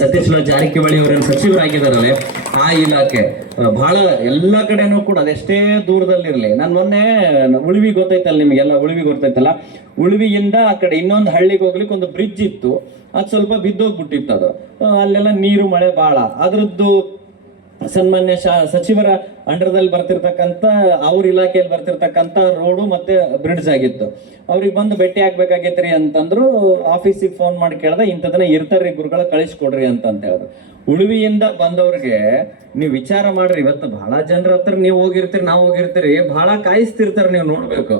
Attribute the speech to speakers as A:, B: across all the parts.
A: ಸತೀಶ್ ಜಾರಕಿಹೊಳಿ ಅವರೇನು ಸಚಿವರಾಗಿದ್ದಾರಲ್ಲೇ ಆ ಇಲಾಖೆ ಬಹಳ ಎಲ್ಲ ಕಡೆನೂ ಕೂಡ ಅದೆಷ್ಟೇ ದೂರದಲ್ಲಿರಲಿ ನಾನು ಮೊನ್ನೆ ಉಳಿವಿ ಗೊತ್ತೈತಲ್ಲ ನಿಮಗೆಲ್ಲ ಉಳಿವಿ ಗೊತ್ತೈತಲ್ಲ ಉಳುವಿಯಿಂದ ಆ ಕಡೆ ಇನ್ನೊಂದು ಹಳ್ಳಿಗೆ ಹೋಗ್ಲಿಕ್ಕೆ ಒಂದು ಬ್ರಿಡ್ಜ್ ಇತ್ತು ಅದು ಸ್ವಲ್ಪ ಬಿದ್ದೋಗ್ಬಿಟ್ಟಿತ್ತು ಅದು ಅಲ್ಲೆಲ್ಲ ನೀರು ಮಳೆ ಭಾಳ ಅದರದ್ದು ಸನ್ಮಾನ್ಯ ಶಾ ಸಚಿವರ ಅಂಡರ್ದಲ್ಲಿ ಬರ್ತಿರ್ತಕ್ಕಂಥ ಅವ್ರ ಇಲಾಖೆಯಲ್ಲಿ ಬರ್ತಿರ್ತಕ್ಕಂಥ ರೋಡು ಮತ್ತೆ ಬ್ರಿಡ್ಜ್ ಆಗಿತ್ತು ಅವ್ರಿಗೆ ಬಂದು ಭೇಟಿ ರೀ ಅಂತಂದ್ರು ಆಫೀಸಿಗೆ ಫೋನ್ ಮಾಡಿ ಕೇಳ್ದೆ ಇಂಥದನ್ನ ಇರ್ತಾರ್ರಿ ಗುರುಗಳ ಕಳಿಸ್ಕೊಡ್ರಿ ಅಂತ ಹೇಳಿದ್ರು ಉಳುವಿಯಿಂದ ಬಂದವ್ರಿಗೆ ನೀವು ವಿಚಾರ ಮಾಡ್ರಿ ಇವತ್ತು ಬಹಳ ಜನರ ಹತ್ರ ನೀವು ಹೋಗಿರ್ತೀರಿ ನಾವು ಹೋಗಿರ್ತೀರಿ ಬಹಳ ಕಾಯಿಸ್ತಿರ್ತಾರೆ ನೀವು ನೋಡ್ಬೇಕು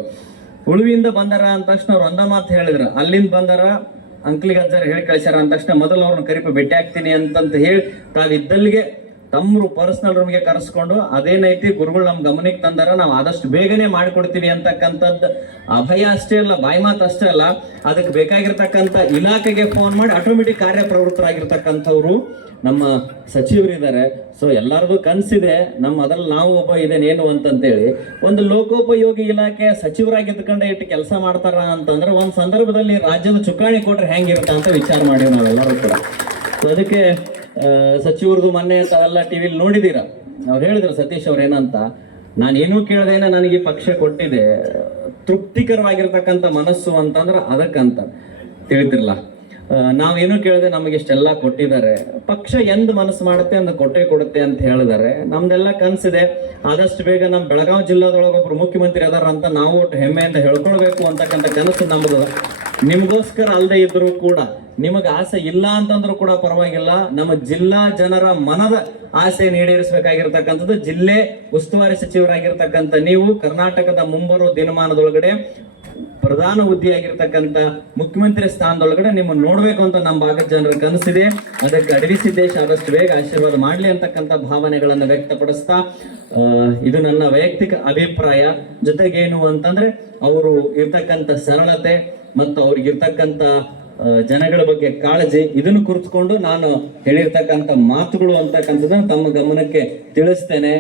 A: ಉಳುವಿಯಿಂದ ಬಂದಾರ ಅಂದ ತಕ್ಷಣ ಅವ್ರು ಒಂದ ಮಾತು ಹೇಳಿದ್ರು ಅಲ್ಲಿಂದ ಬಂದಾರ ಅಂಕ್ಲಿಗೆ ಹೇಳಿ ಕಳಿಸ್ಯಾರ ಅಂದ ತಕ್ಷಣ ಮೊದಲು ಅವ್ರನ್ನ ಕರಿಪ ಭೇಟಿ ಆಗ್ತೀನಿ ಅಂತಂತ ಹೇಳಿ ತಾವಿದ್ದಲ್ಲಿಗೆ ತಮ್ಮರು ಪರ್ಸನಲ್ ರೂಮ್ಗೆ ಕರೆಸ್ಕೊಂಡು ಅದೇನೈತಿ ಗುರುಗಳು ನಮ್ಮ ಗಮನಕ್ಕೆ ತಂದಾರ ನಾವು ಆದಷ್ಟು ಬೇಗನೆ ಮಾಡಿಕೊಡ್ತೀವಿ ಅಂತಕ್ಕಂಥದ್ದು ಅಭಯ ಅಷ್ಟೇ ಅಲ್ಲ ಬಾಯಿ ಮಾತು ಅಷ್ಟೇ ಅಲ್ಲ ಅದಕ್ಕೆ ಬೇಕಾಗಿರ್ತಕ್ಕಂಥ ಇಲಾಖೆಗೆ ಫೋನ್ ಮಾಡಿ ಆಟೋಮೆಟಿಕ್ ಕಾರ್ಯಪ್ರವೃತ್ತರಾಗಿರ್ತಕ್ಕಂಥವ್ರು ನಮ್ಮ ಸಚಿವರಿದ್ದಾರೆ ಸೊ ಎಲ್ಲರಿಗೂ ಕನಸಿದೆ ನಮ್ಮ ಅದ್ರಲ್ಲಿ ನಾವು ಒಬ್ಬ ಇದೇನೇನು ಅಂತಂತೇಳಿ ಒಂದು ಲೋಕೋಪಯೋಗಿ ಇಲಾಖೆ ಸಚಿವರಾಗಿದ್ದುಕೊಂಡೆ ಇಟ್ಟು ಕೆಲಸ ಮಾಡ್ತಾರ ಅಂತಂದ್ರೆ ಒಂದು ಸಂದರ್ಭದಲ್ಲಿ ರಾಜ್ಯದ ಚುಕ್ಕಾಣಿ ಕೊಟ್ರೆ ಹೆಂಗಿರುತ್ತೆ ಅಂತ ವಿಚಾರ ಮಾಡಿವಿ ನಾವೆಲ್ಲರೂ ಕೂಡ ಅದಕ್ಕೆ ಸಚಿವರದು ಮೊನ್ನೆ ಅಂತ ಟಿವಿ ವಿಲಿ ನೋಡಿದ್ದೀರಾ ಅವ್ರು ಹೇಳಿದ್ರು ಸತೀಶ್ ಅವ್ರು ಏನಂತ ನಾನೇನು ಕೇಳದೇನೆ ನನಗೆ ಪಕ್ಷ ಕೊಟ್ಟಿದೆ ತೃಪ್ತಿಕರವಾಗಿರ್ತಕ್ಕಂಥ ಮನಸ್ಸು ಅಂತಂದ್ರೆ ಅದಕ್ಕಂತ ನಾವು ನಾವೇನು ಕೇಳಿದೆ ನಮಗೆ ಇಷ್ಟೆಲ್ಲ ಕೊಟ್ಟಿದ್ದಾರೆ ಪಕ್ಷ ಎಂದ್ ಮನಸ್ಸು ಮಾಡುತ್ತೆ ಅಂದ್ ಕೊಟ್ಟೆ ಕೊಡುತ್ತೆ ಅಂತ ಹೇಳಿದ್ದಾರೆ ನಮ್ದೆಲ್ಲ ಕನಸಿದೆ ಆದಷ್ಟು ಬೇಗ ನಮ್ಮ ಬೆಳಗಾವಿ ಜಿಲ್ಲಾದೊಳಗ ಒಬ್ರು ಮುಖ್ಯಮಂತ್ರಿ ಅದಾರ ಅಂತ ನಾವು ಒಟ್ಟು ಹೆಮ್ಮೆಯಿಂದ ಹೇಳ್ಕೊಳ್ಬೇಕು ಅಂತಕ್ಕಂಥ ಕನಸು ನಮ್ದು ನಿಮಗೋಸ್ಕರ ಅಲ್ಲದೆ ಇದ್ರೂ ಕೂಡ ನಿಮಗೆ ಆಸೆ ಇಲ್ಲ ಅಂತಂದ್ರೂ ಕೂಡ ಪರವಾಗಿಲ್ಲ ನಮ್ಮ ಜಿಲ್ಲಾ ಜನರ ಮನದ ಆಸೆ ಈಡೇರಿಸಬೇಕಾಗಿರ್ತಕ್ಕಂಥದ್ದು ಜಿಲ್ಲೆ ಉಸ್ತುವಾರಿ ಸಚಿವರಾಗಿರ್ತಕ್ಕಂಥ ನೀವು ಕರ್ನಾಟಕದ ಮುಂಬರುವ ದಿನಮಾನದೊಳಗಡೆ ಪ್ರಧಾನ ಹುದ್ದೆಯಾಗಿರ್ತಕ್ಕಂಥ ಮುಖ್ಯಮಂತ್ರಿ ಸ್ಥಾನದೊಳಗಡೆ ನಿಮ್ಮ ನೋಡಬೇಕು ಅಂತ ನಮ್ಮ ಭಾಗದ ಜನರ ಕನಸಿದೆ ಅದಕ್ಕೆ ಅಡವಿ ಸಿದ್ದೇಶ್ ಆದಷ್ಟು ಬೇಗ ಆಶೀರ್ವಾದ ಮಾಡಲಿ ಅಂತಕ್ಕಂಥ ಭಾವನೆಗಳನ್ನು ವ್ಯಕ್ತಪಡಿಸ್ತಾ ಇದು ನನ್ನ ವೈಯಕ್ತಿಕ ಅಭಿಪ್ರಾಯ ಜೊತೆಗೇನು ಅಂತಂದ್ರೆ ಅವರು ಇರ್ತಕ್ಕಂಥ ಸರಳತೆ ಮತ್ತು ಅವ್ರಿಗಿರ್ತಕ್ಕಂಥ ಜನಗಳ ಬಗ್ಗೆ ಕಾಳಜಿ ಇದನ್ನು ಕುರಿತುಕೊಂಡು ನಾನು ಹೇಳಿರ್ತಕ್ಕಂಥ ಮಾತುಗಳು ಅಂತಕ್ಕಂಥದ್ದನ್ನು ತಮ್ಮ ಗಮನಕ್ಕೆ ತಿಳಿಸ್ತೇನೆ